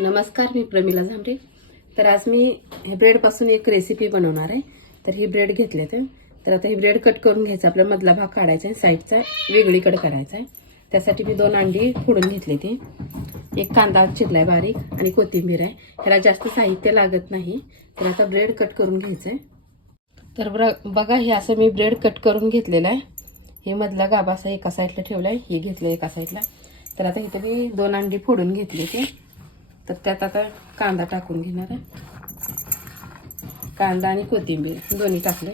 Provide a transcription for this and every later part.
नमस्कार मी प्रमिला झांबरे. तर आज मी हे ब्रेडपासून एक रेसिपी बनवणार आहे. तर ही ब्रेड घेतले ते तर आता ही ब्रेड कट करून घ्यायचा आपला मधला भाग काढायचा आहे साईडचा वेगळीकडे करायचा आहे. त्यासाठी मी दोन अंडी फोडून घेतले ते. एक कांदा चिरलाय बारीक आणि कोथिंबीर आहे. ह्याला जास्त साहित्य लागत नाही. तर आता ब्रेड कट करून घ्यायचं आहे तर ब्र- बघा हे असं मी ब्रेड कट करून घेतलेलं आहे. हे मधला गाभा असा एका साईडला ठेवला आहे हे घेतलं एका साईडला. तर आता इथे मी दोन अंडी फोडून घेतली ते. तर त्यात आता कांदा टाकून घेणार आहे. कांदा आणि कोथिंबीर दोन्ही टाकले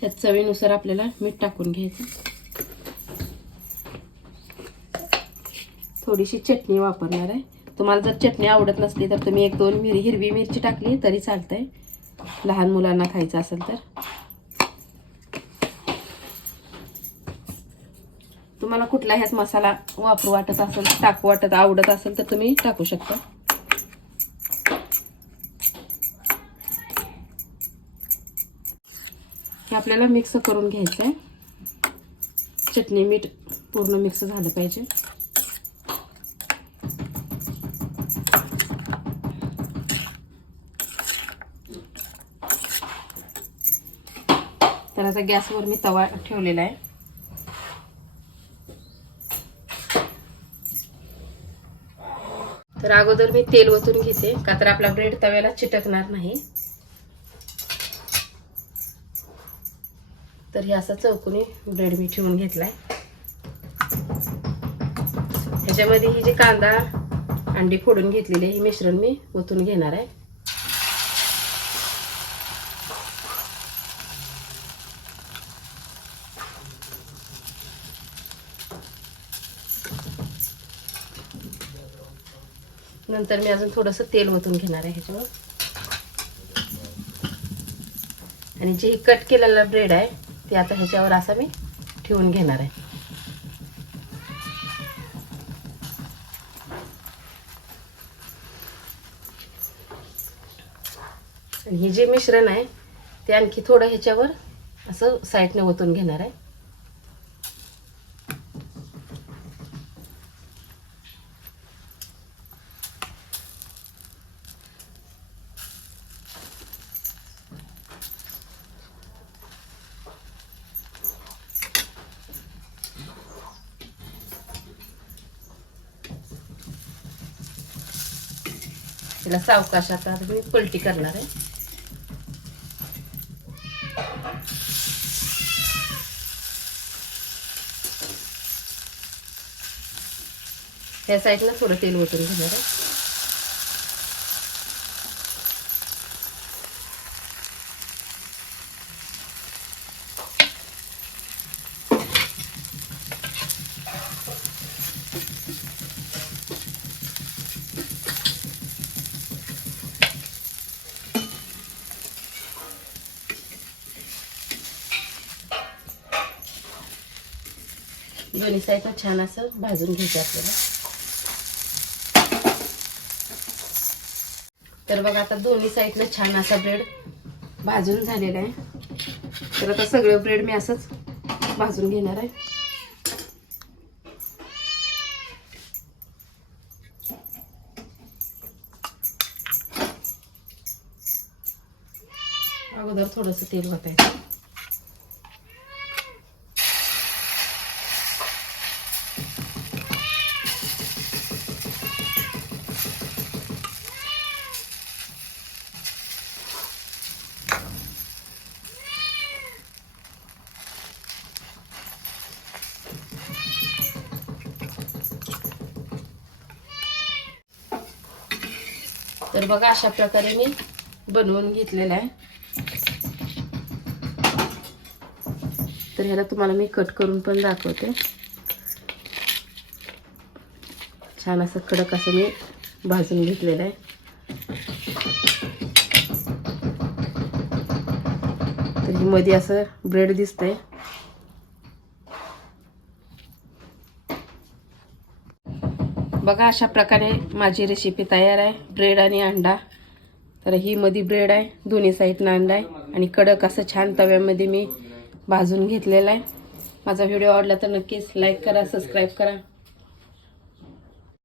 ह्या चवीनुसार आपल्याला मीठ टाकून घ्यायचं. थोडीशी चटणी वापरणार आहे. तुम्हाला जर चटणी आवडत नसली तर तुम्ही एक दोन मिरी हिरवी मिरची टाकली तरी चालतंय. लहान मुलांना खायचं असेल तर. तुम्हाला कुठला ह्याच मसाला वापरू वाटत असेल टाकू वाटत आवडत असेल तर तुम्ही टाकू शकता. हे आपल्याला मिक्स करून घ्यायचं आहे चटणी मीठ पूर्ण मिक्स झालं पाहिजे. तर आता गॅसवर मी तवा ठेवलेला आहे. तर अगोदर मी तेल ओतून घेते का तर आपला ब्रेड तव्याला चिटकणार नाही. तर हे असं चौकोनी ब्रेड मी ठेवून घेतलाय. ह्याच्यामध्ये ही जी कांदा अंडी फोडून घेतलेली आहे, हे मिश्रण मी ओतून घेणार आहे. नंतर मी अजून थोडंसं तेल ओतून घेणार आहे ह्याच्यावर. आणि जे कट केलेला ब्रेड आहे ते आता ह्याच्यावर असा मी ठेवून घेणार आहे. आणि हे जे मिश्रण आहे ते आणखी थोडं ह्याच्यावर असं साईडने ओतून घेणार आहे. तिला सावकाश आता मी पलटी करणार आहे. ह्या साईडला थोडं तेल ओतून घेणार आहे. दोन्ही साईडनं छान असं भाजून घ्यायचं आपल्याला. तर बघा आता दोन्ही साईडनं छान असा ब्रेड भाजून झालेला आहे. तर आता सगळं ब्रेड मी असंच भाजून घेणार आहे. अगोदर थोडंसं तेल वाटायचं तर बघा अशा प्रकारे मी बनवून घेतलेलं आहे. तर ह्याला तुम्हाला मी कट करून पण दाखवते. छान असं कडक असं मी भाजून घेतलेलं आहे. तर ही मध्ये असं ब्रेड दिसतंय. बघा अशा प्रकारे माझी रेसिपी तयार आहे. ब्रेड आणि अंडा. तर ही मध्ये ब्रेड आहे दोन्ही साईडनं अंडा आहे. आणि कडक असं छान तव्यामध्ये मी भाजून घेतलेला आहे. माझा व्हिडिओ आवडला तर नक्कीच लाईक करा सबस्क्राईब करा.